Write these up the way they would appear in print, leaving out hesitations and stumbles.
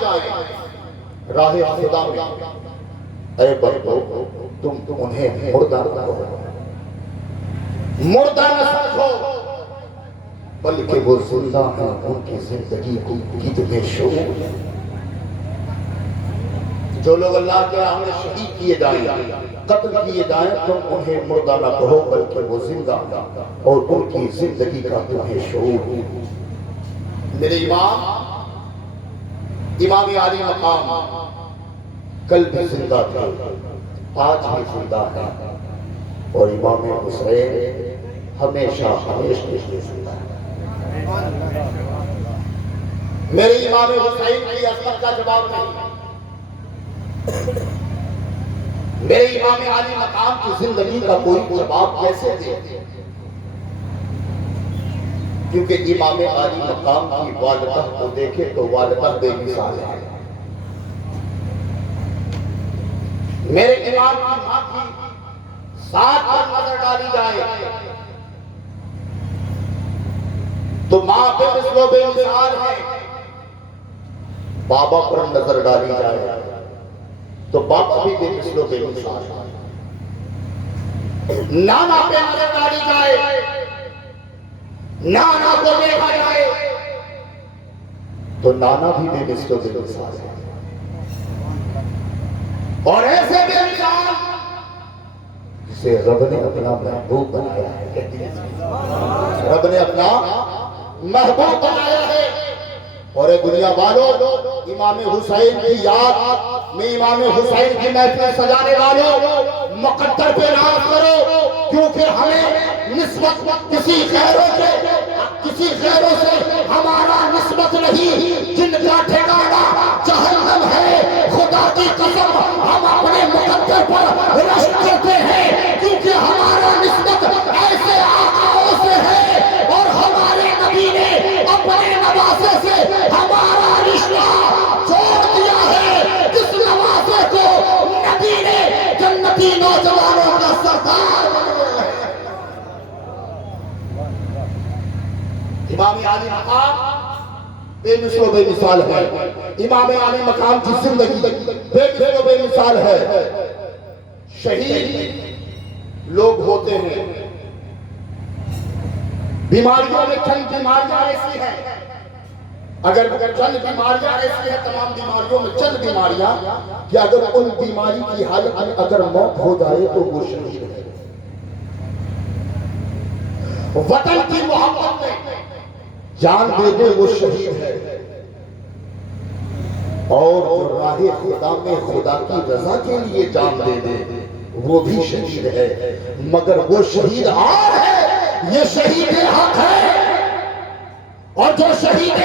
جائے راہ خدا میں، اے بندو تم انہیں مردہ نہ کہو، مردہ نہ سمجھو، بلکہ وہ زندہ ہیں، ان کی زندگی کی تمہیں شعور ہے۔ جو لوگ اللہ کے راہ میں شہید کیے جائیں، قتل کیے جائیں، تم انہیں مردہ نہ کہو بلکہ وہ زندہ ہیں اور ان کی زندگی کا تمہیں شعور ہے۔ میرے امام عالی مقام کل بھی زندہ تھے، آج بھی زندہ ہے، اور امام حسین ہمیشہ ہمیشہ کے لیے زندہ ہے۔ میرے امام حسین کی عظمت کا جواب نہیں، میرے امام عالی مقام کی زندگی کا کوئی جواب کیسے دے؟ کیونکہ امام عالی مقام کی والدہ کو دیکھے تو والدہ بے مثال ہے۔ میرے امام کی ماں کی ساتھ پر نظر ڈالی جائے تو ماں بے مثل و بے مثال ہے، بابا پر نظر ڈالی جائے تو بابا بھی بے مثل و بے مثال ہے، نانا پہ نظر ڈالی جائے، نانا کو دیکھا جائے تو نانا بھی بے مثل و بے مثال ہے، اور ایسے بے مثال جسے رب نے اپنا محبوب بنایا ہے، کہتی ہے رب نے اپنا محبوب بنایا ہے۔ اور اے دنیا والوں، امام حسین کی یاد میں امام حسین کی محفل سجانے والوں، مقدر پہ ناز کرو، کیونکہ ہمیں نسبت کسی غیروں سے ہمارا نسبت نہیں، جن کا ٹھکانہ جہنم ہے، خدا کی قسم ہم اپنے مقدر پر رشک کرتے ہیں، کیونکہ ہمارا نسبت ایسے آقاؤں سے ہے، اور ہمارے نبی نے اپنے نواسے سے ہمارا رشتہ جوڑ دیا ہے، جس نواسے کو نبی نے جنتی نوجوانوں کا سردار بنایا ہے۔ امام عالی مقام بے مثل و بے مثال ہے، امام عالی مقام کی زندگی بے مثل و بے مثال ہے۔ شہید لوگ ہوتے ہیں، بیماریوں میں چند بیماریاں ایسی ہیں، اگر چند بیماریاں ایسی ہیں، تمام بیماریوں میں چند بیماریاں کہ اگر ان بیماری کی حالت میں اگر موت ہو جائے تو وہ شہید ہے۔ وطن کی محبت میں جان دے دے وہ شہید ہے، اور جو راہ خدا میں خدا کی رضا کے لیے جان دے دے وہ بھی شہید ہے، مگر وہ شہید اور ہے، یہ شہید حق ہے، اور جو شہید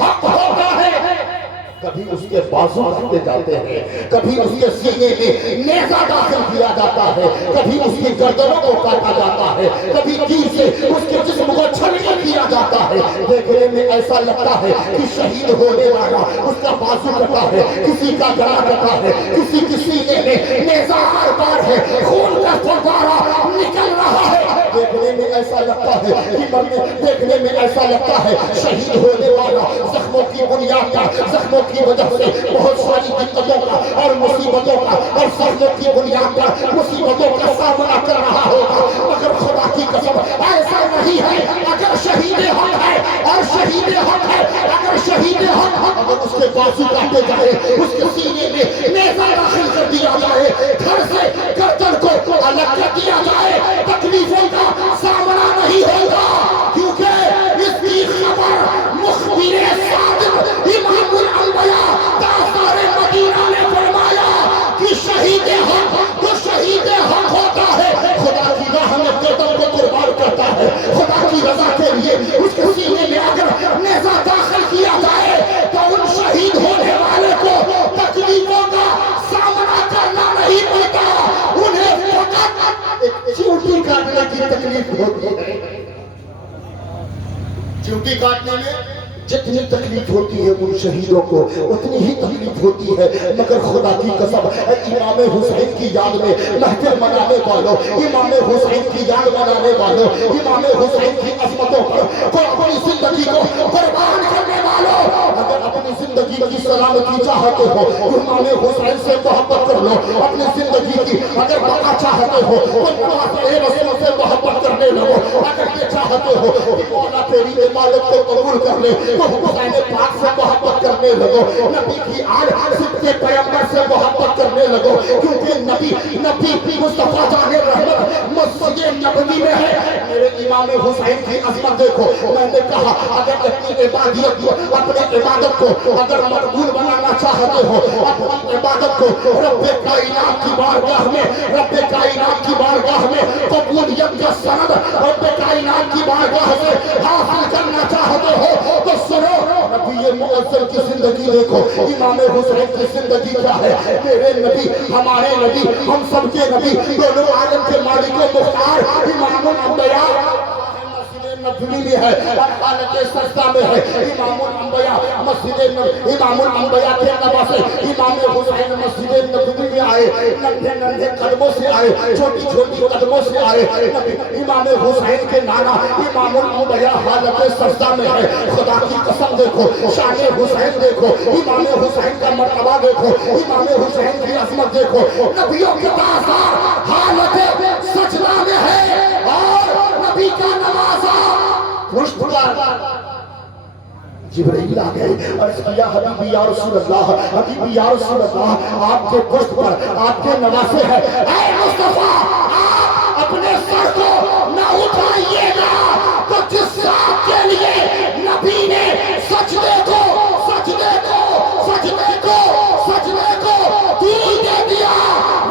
حق ہوتا ہے کبھی اس کے بازو کاٹے جاتے ہیں، کبھی اس کے سینے میں نیزہ داخل کیا جاتا ہے، کبھی اس کی گردنوں کو کاٹا جاتا ہے، کبھی تیر سے اس کے جسم کو چھلنی کیا جاتا ہے۔ دیکھنے میں ایسا لگتا ہے کہ شہید ہونے والا اس کا بازو کٹا ہے، کسی کا گلا کٹا ہے، کسی کی سینے میں نیزہ آر پار ہے، خون کا فوارہ نکل رہا ہے۔ دیکھنے میں ایسا لگتا ہے کہ دیکھنے میں ایسا لگتا ہے شہید ہونے والا زخموں کی بنیاد پر، زخموں کی وجہ سے بہت ساری دقتوں کا اور مصیبتوں کا اور زخموں کی بنیاد پر مصیبتوں کا سامنا کر رہا ہوگا، مگر خدا کی قسم ایسا نہیں ہے۔ اگر شہید حق ہے اور شہید حق ہے، اگر شہید حق اگر اس کے بازو کاٹے جائے، اس کے سینے میں نیزہ داخل کر دیا جائے، گھر سے گردن کو الگ کر دیا جائے، تکلیفوں کا سامنا نہیں ہوگا، کیونکہ اس کی خبر مخبر صادق امام الانبیاء تاجدار مدینہ نے فرمایا کہ شہید حق جو شہید حق ہوتا ہے خدا کی راہ میں گردن کو قربان کرتا ہے، خدا کی رضا کے لیے اس کے سینے میں اگر نیزہ داخل کیا جائے تو ان شہید ہونے والے کو تکلیفوں کا سامنا کرنا نہیں پڑتا، انہیں فقط ایک چیوٹی کاٹنے کی تکلیف ہوتی ہے۔ چیوٹی کاٹنے میں جتنی تکلیف ہوتی ہے ان شہیدوں کو اتنی ہی تکلیف ہوتی ہے، مگر خدا کی قسم امام حسین کی یاد میں محفل منانے والوں، امام حسین کی یاد منانے والوں، امام حسین کی عظمتوں پر اپنی زندگی کو قربان کرنے والوں، اگر اپنی زندگی کی سلامتی چاہتے ہو امام حسین سے محبت کر لو. اپنی زندگی کی اگر بقا چاہتے ہو تو نماز رسول سے محبت کرنے لگو. اگر یہ چاہتے ہو کہ مولا تیری عبادت کو قبول کر لے تو حسین پاک سے محبت کرنے لگو. نبی کی آل صدق پیغمبر سے محبت کرنے لگو, کیونکہ نبی مصطفیٰ جان رحمت مسجد نبوی میں ہے. میرے امام حسین کی عظمت دیکھو. میں نے کہا اگر اپنی عبادت کو اگر مقبول بنانا چاہتے ہو, اپنی عبادت کو رب کائنات کی بارگاہ میں قبولیت کا سند رب کائنات کی بارگاہ سے حاصل کرنا چاہتے ہو تو سنو, نبی معظم کی زندگی دیکھو. امام حسین کی زندگی کیا ہے؟ میرے نبی, ہمارے نبی, ہم سب کے نبی, دونوں عالم کے مالک و مختار امام الانبیاء نبوی میں ہے اور حالت سجدہ میں ہے. امام الانبیاء امام الانبیاء کے نواسے امام حسین مسجد نبوی میں آئے. ننھے قدموں سے آئے, چھوٹی قدموں سے آئے. امام حسین کے نانا امام الانبیاء حالت سجدہ میں ہے. خدا کی قسم دیکھو, شان حسین دیکھو, امام حسین کا مرتبہ دیکھو, امام حسین کی عظمت دیکھو. نبیوں کے بازار حالت سجدہ میں ہے اور نبی کا نوازا پشت پر جبرائیل آ گئے. عرض کیا حبیبی یا رسول اللہ, حبیبی یا رسول اللہ, آپ کے پشت پر آپ کے نواسے ہیں. اے مصطفیٰ, آپ اپنے سر کو نہ اٹھائیے گا تو جس ذات کے لیے نبی نے سجدے کو دور دے دیا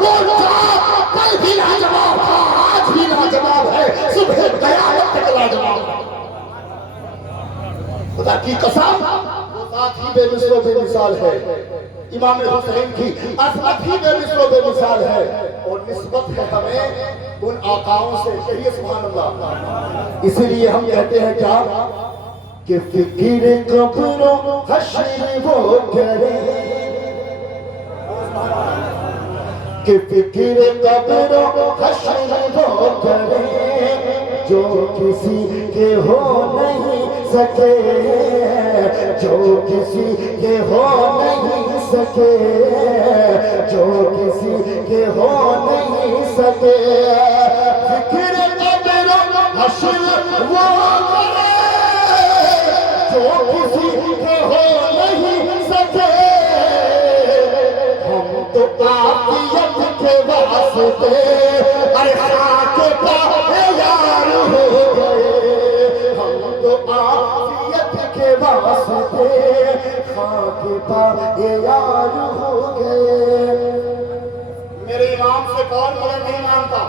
وہ ذات کل بھی لاجواب تھا, آج بھی لاجواب ہے, صبح قیامت تک لاجواب ہے. خدا کی قسم وہ ذات ہی بے مثل و بے مثال ہے. امام حسین کی عظمت ہی بے مثل و بے مثال ہے اور نسبت ہے ہمیں ان آقاؤں سے. کہیے سبحان اللہ. اسی لیے ہم کہتے ہیں کیا کہ فکر قبر و حشر وہ کرے, کہ فکر قبر و حشر وہ کرے جو کسی کے ہو نہیں سکے, جو کسی کے ہو نہیں سکے, جو کسی کے ہو نہیں سکے. فکر قبر و حشر وہ کرے جو کسی کے ہو نہیں سکے. ہم تو عافیت کے واسطے ارے خاک پا یار ہو گئے. ہم تو عافیت کے واسطے خاک پا یار ہو گئے. میرے امام سے کون مدد نہیں مانتا؟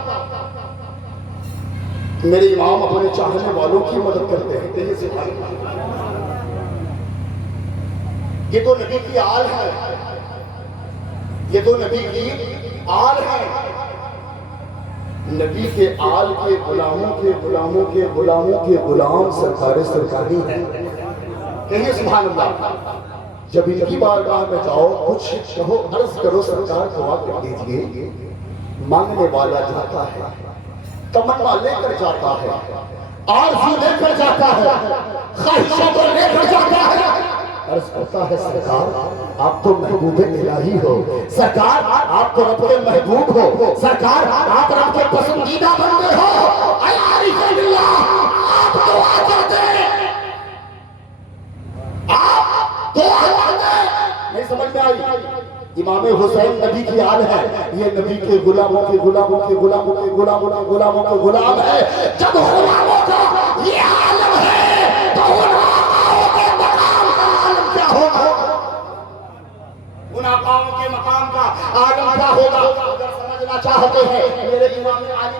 میرے امام اپنے چاہنے والوں کی مدد کرتے ہیں. کہیے سبحان اللہ. یہ تو نبی کی آل ہے, یہ تو نبی کی آل ہے. نبی کے آل کے غلاموں کے غلاموں کے غلاموں کے غلام سرکار سرکاری ہیں. کہیے سبحان اللہ. جب ان کی بارگاہ میں جاؤ کچھ کہو, عرض کرو سرکار دعا کر دیجئے. مانگنے والا جاتا ہے, تمنا لے کر جاتا ہے, آرزو لے کر جاتا ہے, خواہشوں کو لے کر جاتا ہے. عرض کرتا ہے سرکار آپ تو محبوب الہی ہو, سرکار آپ تو رب کے محبوب ہو, سرکار آپ رب کے پسندیدہ بندے ہو. اے عارف باللہ, آپ دعا کرتے, آپ دعا کرتے. نہیں سمجھ میں آئی؟ امام حسین نبی کی آل ہے, یہ نبی کے غلاموں کے غلاموں کے غلاموں کے غلاموں کے غلاموں کے غلام ہے. جب غلاموں کا یہ عالم ہے تو ان آقاؤں کے مقام کا عالم کیا ہوگا؟ ان آقاؤں کے مقام کا عالم کیا ہوگا؟ اگر سمجھنا چاہتے ہیں میرے امام علی,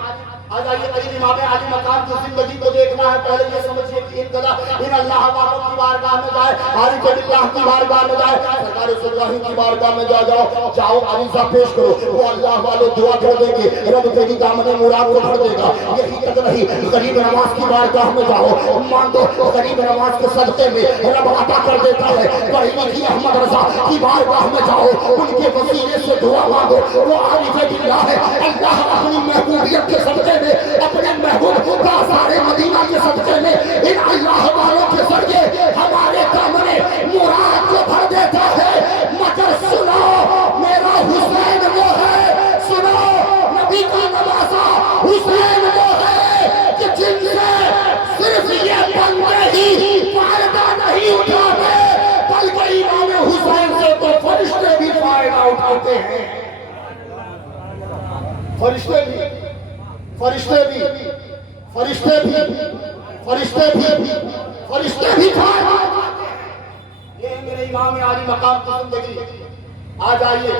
آ جائیے قریب امام علی مقام کی زندگی کو دیکھنا ہے. پہلے یہ سمجھیے کہ ان اللہ والوں کی بارگاہ میں جائے, عارف باللہ کی بارگاہ میں جائے, سرکار صلی کی بارگاہ میں جاؤ عریضہ پیش کرو, وہ اللہ والوں دعا کر دیں گے, رب تیری دامن مراد کو بھر دے گا. یہی تک نہیں, غریب نواز کی بارگاہ میں جاؤ, مانگو, غریب نواز کے صدقے میں رب عطا کر دیتا ہے. پڑھی لکھی احمد رضا کی بارگاہ میں جاؤ, ان کے وسیلے سے دعا مانگو, وہ عارف باللہ ہے. اللہ اپنی محبوبیت کے صدقے میں, اپنے محبوب بازار مدینہ کے صدقے میں, ان اللہ والوں کے ذریعے ہمارے دامن مراد فرشتے بھی فرشتے بھی فرشتے بھی فرشتے بھی فرشتے بھی یہ ہے میرے امام عالی مقام کی زندگی. آ جائیے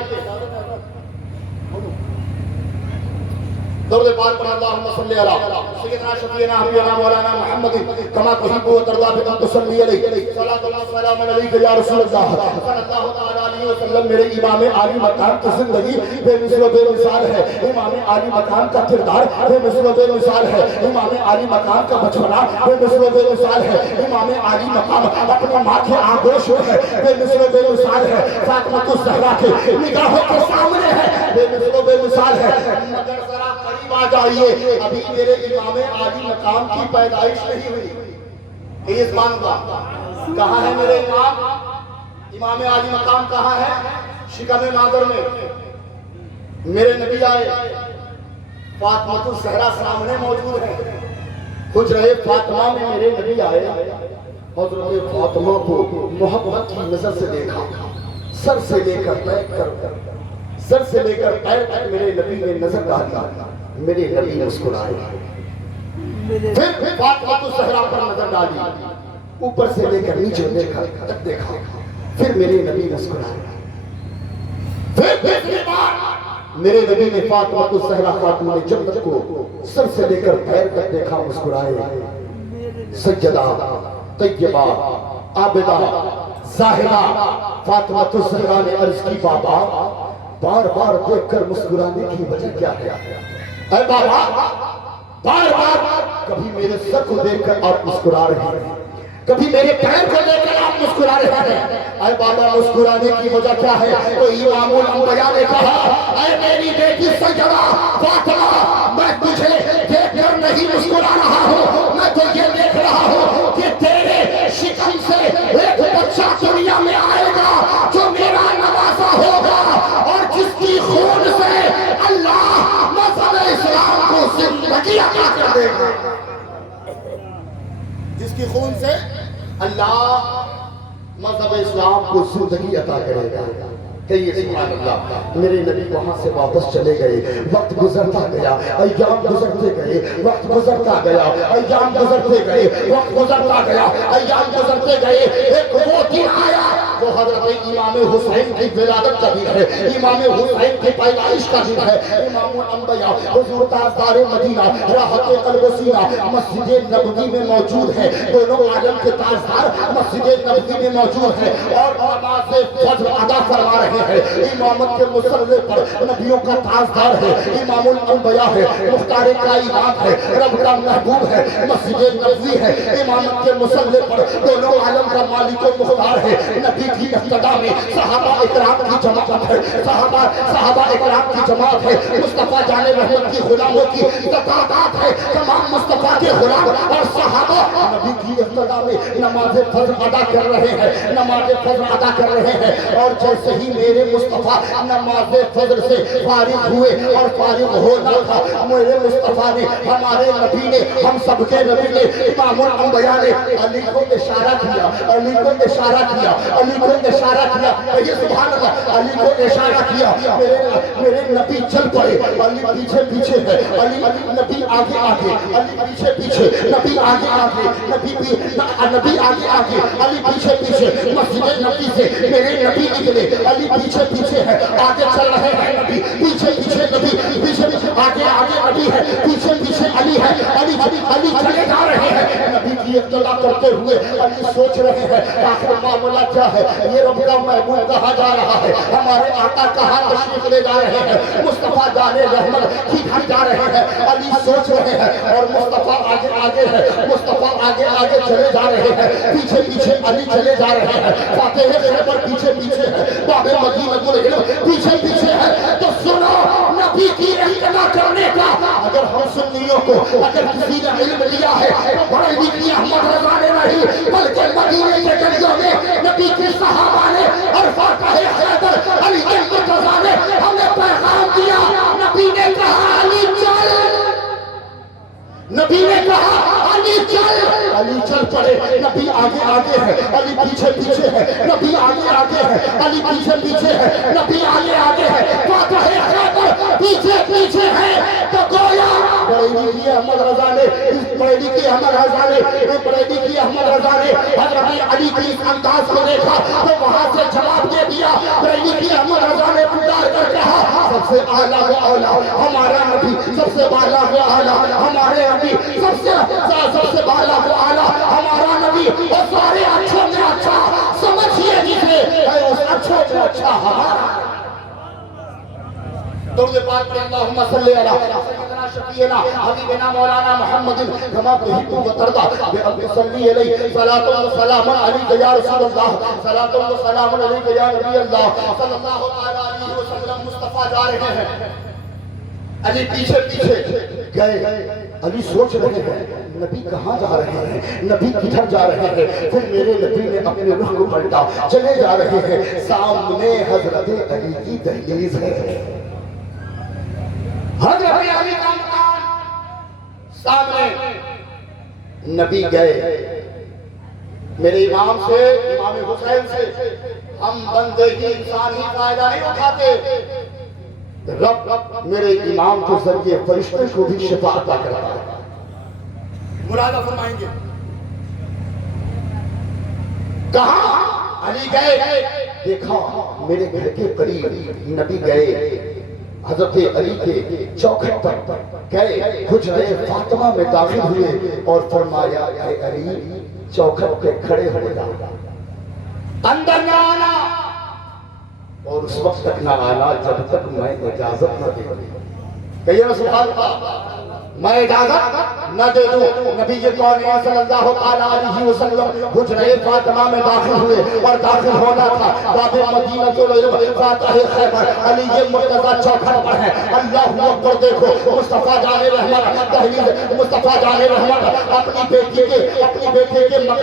درود پاک پر اللہم صلی علی سیدنا شفیعنا حبیبنا مولانا محمد کما تحب و ترضى بکم تصلی علیہ صلاۃ اللہ سلام علیک یا رسول اللہ صلی اللہ تعالی علیہ وسلم. میرے امام عالی مقام کی زندگی بے مثل و بے مثال ہے. امام عالی مقام کا کردار بے مثل و بے مثال ہے. امام عالی مقام کا بچپنا بے مثل و بے مثال ہے. امام عالی مقام اپنے ماں کے آغوش میں ہے بے مثل و بے مثال ہے. فاطمہ الزہرا کے نگاہوں کے سامنے ہے بے مثل و بے مثال ہے. مگر ذرا آ جائیے ابھی میرے امام عالی مقام کی پیدائش نہیں ہوئی. اس بات کا کہاں ہے میرے امام؟ امام عالی مقام کہاں ہے؟ شکم مادر میں. میرے نبی آئے فاطمہ الزہرا سامنے موجود ہے. حجرہ فاطمہ میں میرے نبی آئے. حضرت فاطمہ کو محبت کی نظر سے دیکھا. سر سے لے کر پیر تک میرے نبی نے نظر ڈالی. میرے نبی مسکرائے. پھر فاطمہ الزہرا پر نظر ڈالی. اوپر سے لے کر نیچے تک دیکھا. پھر میرے نبی مسکرائے. پھر میرے نبی نے فاطمہ الزہرا خاتون جنت کو سر سے لے کر پیر تک دیکھا, مسکرائے. سجدہ طیبہ عابدہ زاہدہ فاطمہ الزہرا نے عرض کی بابا بار بار دیکھ کر مسکرانے کی وجہ کیا ہے؟ اے بابا بار بار کبھی میرے سر کو دیکھ کر آپ مسکرا رہے ہیں, کبھی میرے پیر کو دیکھ کر آپ مسکرا رہے ہیں. اے بابا مسکرانے کی وجہ کیا ہے؟ تو امام الانبیاء نے کہا اے میری بیٹی سیدہ فاطمہ میں تجھے دیکھ کر نہیں مسکرا رہا ہوں, میں تو یہ دیکھ رہا ہوں کہ تیرے شکم سے ایک بچہ دنیا میں آئے گا جو میرا نوازا ہوگا اور جس کی خون سے اللہ مذہب اسلام کو زندگی عطا کر دے گا. جس کی خون سے اللہ مذہب اسلام کو زندگی عطا کرے گا. کہیے سبحان اللہ. میرے نبی وہاں سے واپس چلے گئے. وقت گزرتا گیا, ایام گزرتے گئے, وقت گزرتا گیا, ایام گزرتے گئے, وقت گزرتا گیا, ایام گزرتے گئے. ایک وہ دن آیا وہ حضرت امام حسین کی ولادت کا دن ہے, امام حسین کی پیدائش کا دن ہے. امام الانبیاء حضور تاجدار مدینہ راحت قلب و سینہ مسجد نبوی میں موجود ہے. دونوں عالم کے تاجدار مسجد نبوی میں موجود ہیں اور نماز فجر ادا فرما رہے ہیں. امامت کے مصلی پر نبیوں کا تاجدار ہے, امام الانبیاء ہے, مختار کائنات ہے, رب کا محبوب ہے, مسجد نبوی ہے. امامت کے مصلی پر دونوں عالم کا مالک و مختار ہے. نبی کی اقتداء میں صحابہ اکرام کی جماعت ہے, صحابہ اکرام کی جماعت ہے. مصطفیٰ جان رحمت کی غلاموں کی تعداد ہے. تمام مصطفیٰ کے غلام اور صحابہ نبی کی اقتداء میں نماز فجر ادا کر رہے ہیں, نماز فجر ادا کر رہے ہیں. اور جیسے ہی میرے مصطفیٰ نماز فجر سے فارغ ہوئے اور فارغ ہونا تھا, میرے مصطفیٰ نے, ہمارے نبی نے, ہم سب کے نبی نے, امام الانبیاء نے علی کو اشارہ کیا, علی کو اشارہ کیا, علی کو اشارہ کیا. یہ سبحان اللہ, علی کو اشارہ کیا. میرے نبی چل پڑے, علی پیچھے پیچھے ہے, علی نبی آگے آگے, علی پیچھے پیچھے, نبی آگے آگے, نبی آگے آگے, علی پیچھے پیچھے. مسجد نبی سے میرے نبی نکلے, علی پیچھے پیچھے ہے, آگے چل رہے ہیں نبی, پیچھے پیچھے نبی, پیچھے آگے آگے نبی ہے, پیچھے پیچھے علی ہے, علی چلے جا رہے ہیں نبی کی اقتداء کرتے ہوئے. علی سوچ رہے ہیں آخر معاملہ کیا ہے, یہ رب کا محبوب کہاں جا رہا ہے, ہمارے آقا کہاں تشریف لے جا رہے ہیں, مصطفیٰ جان رحمت کی گھر جا رہے ہیں. علی سوچ رہے ہیں اور مصطفیٰ آگے آگے ہے, مصطفیٰ آگے آگے چلے جا رہے ہیں, پیچھے پیچھے علی چلے جا رہے ہیں. فاتح خیبر پیچھے پیچھے ہے, باب مدینہ العلم پیچھے پیچھے ہے. تو سنو نبی کی اقتداء کرنے کا اگر ہم سنیوں کو اگر کسی نے علم لیا ہے تو بڑے لکھی احمد رضا نے نہیں بلکہ مدینے کے گلیوں میں نبی کے صحابہ نے اور فاتح حیدر علی احمد رضا نے ہمیں پیغام دیا. نبی نے کہا علی چل, نبی نے کہا علی چل, علی چل پڑے. نبی آگے آگے ہے, علی پیچھے پیچھے ہے, نبی آگے آگے ہے, علی پیچھے پیچھے ہے, نبی آگے آگے ہے. فاتح حیدر پیچھے پیچھے ہے, احمد رضا نے بریلی کی احمد رضا نے بریلی کی احمد رضا نے حضرت علی کے اس انداز کو دیکھا تو وہاں سے جواب دے دیا. بریلی کی احمد رضا نے پکار کر کہا سب سے اعلیٰ و اولیٰ ہمارا نبی, سب سے بالا و اعلیٰ ہمارے نبی, سب سے بالا و اعلیٰ ہمارا نبی, اور سارے اچھوں میں اچھا سمجھیے جسے ہے اس اچھوں میں اچھا ہمارا. درود پاک پہ اللہم صلی علی سیدنا شفیعنا حبیبنا مولانا محمد کما تحب و ترضى بأن تصلی علیہ صلاۃ و سلام علیک یا رسول اللہ, صلاۃ و سلام علیک یا نبی اللہ صلی اللہ علیہ وسلم. مصطفیٰ جا رہے ہیں, علی پیچھے پیچھے گئے. علی سوچ رہے ہیں نبی کہاں جا رہے ہیں, نبی کدھر جا رہے ہیں. پھر میرے نبی نے اپنے رخ کو پلٹا, چلے جا رہے ہیں. سامنے حضرت علی کی دہلیز ہے. حضرت علی کا مقام سامنے. نبی گئے. میرے امام سے, امام حسین سے ہم بندے ہی انسان ہی فائدہ نہیں اٹھاتے, رب میرے امام کے ذریعے فرشتے کو بھی شفا عطا کرتا ہے. مرادہ فرمائیں گے. کہاں علی گئے, دیکھا میرے گھر کے قریب نبی گئے. حضرت علی کے چوکھٹ پر گئے, حجرہ فاطمہ میں داخل ہوئے اور فرمایا اے علی چوکھٹ پہ کھڑے ہو جا, اندر نہ آنا, اور اس وقت تک نہ آنا جب تک میں اجازت نہ دے. کہیے رسول اللہ میں اجازت نہ دے دوں. نبی کون صلی اللہ علیہ وسلم حجرہ فاطمہ میں داخل ہوئے اور داخل ہونا تھا. باب مدینہ العلم فاتح خیبر علی یہ مرتضی چوکھٹ پر ہے. اللہ اکبر. دیکھو مصطفیٰ جان رحمت دہلیز, مصطفیٰ جان رحمت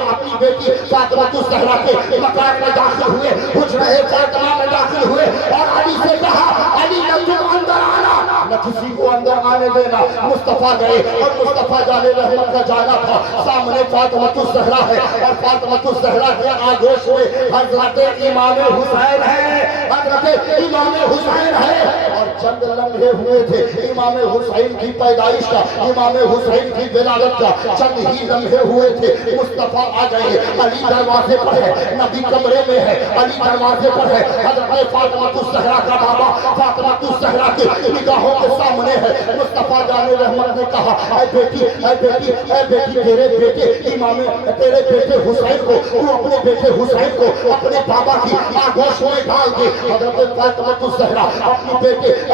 اپنی بیٹی فاطمہ الزہرا کے مکان میں داخل ہوئے, حجرہ فاطمہ میں داخل ہوئے اور علی سے کہا علی نہ تم اندر آنا نہ کسی کو اندر آنے دینا. مصطفیٰ گئے اور مصطفیٰ جان رحمت کا جانا تھا. سامنے فاطمہ الزہرا ہے اور فاطمہ الزہرا کے آگوش میں حضرت امام حسین ہے, حضرت امام حسین ہے. اور چند لمحے ہوئے تھے امام حسین کی پیدائش کا, امام حسین کی ولادت کا چند ہی لمحے ہوئے تھے. مصطفیٰ آ گئے. علی دروازے پر ہے, نبی کمرے میں ہے, علی دروازے پر ہے. حضرت فاطمہ الزہرا کا بابا فاطمہ الزہرا کی نگاہوں کے سامنے ہے. مصطفیٰ جان رحمت نے کہا اے بیٹی تیرے بیٹے امام, تیرے بیٹے حسین کو, تو اپنے بیٹے حسین کو اپنے بابا کی آگوش میں ڈال دے. حضرت فاطمہ الزہرا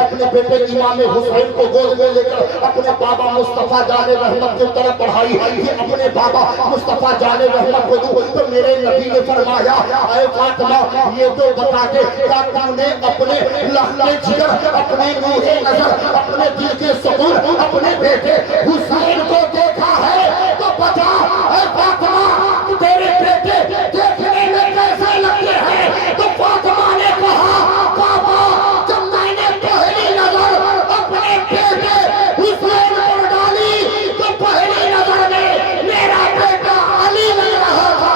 اپنے بیٹے امام حسین کو گود میں لے کر اپنے بابا مصطفیٰ جان رحمت کی طرف بڑھائی. یہ اپنے بابا مصطفیٰ جان رحمت کو دوں. تو میرے نبی نے فرمایا اے فاطمہ یہ تو بتا دے کیا تم نے اپنے لہنے جگر, اپنے نور نظر, اپنے دل کے سکون اپنے بیٹے حسین کو دیکھا ہے؟ تو بتا اے فاطمہ تیرے بیٹے دیکھنے میں کیسے لگتے ہیں؟ تو فاطمہ نے کہا بابا جب میں نے پہلی نظر اپنے بیٹے حسین پر ڈالی تو پہلی نظر میں میرا بیٹا علی لگ رہا تھا,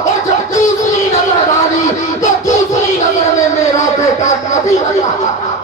اور جب دوسری نظر ڈالی تو دوسری نظر میں میرا بیٹا نبی لگ رہا تھا.